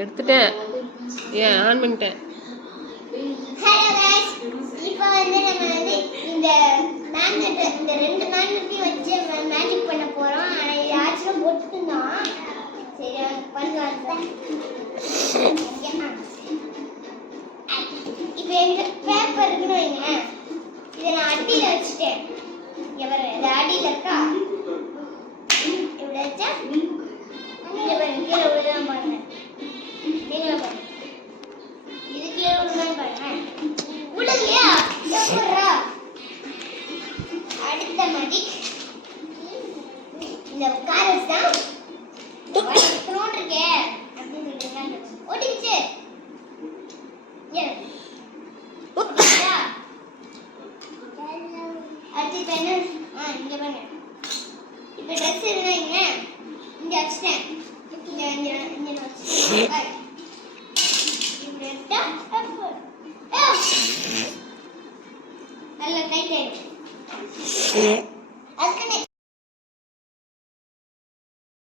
எடுத்துட்டேன். ஏன் ஆன் பண்ணிட்டேன். ஹலோ गाइस, இப்போ வந்து நம்ம வந்து இந்த மேக்னெட் இந்த ரெண்டு மேக்னெட்டையும் வச்சு மேஜிக் பண்ண போறோம். ஆனா யாச்சும் போட்டுட்டோம். சரி பண்ணுங்க. இப்போ இந்த பேப்பர் இருக்குன்னு வைங்க. இதை நான் அடியில வச்சுட்டேன். இங்க பாருங்க, இது அடியில இருக்கா? இப்படி வச்சா இங்க பாருங்க, கீழே விழுதான் பாருங்க. நீங்களே பாருங்க, இது கீழே விழுதான் பாருங்க. விழுலையா? எப்படா? அடுத்த மேஜிக் இந்த காரஸ் தான் த்ரோன் இருக்கே அப்படின்னு சொல்றீங்க. ஓடிச்சு அடுத்து என்ன? இங்க பாருங்க. இப்போ ட்ரெஸ் இருந்தாங்க இங்க வச்சிட்டேன். இங்க வச்சிட்டேன். இப்படி எடுத்தா நல்ல டைட் ஆயிடுச்சு.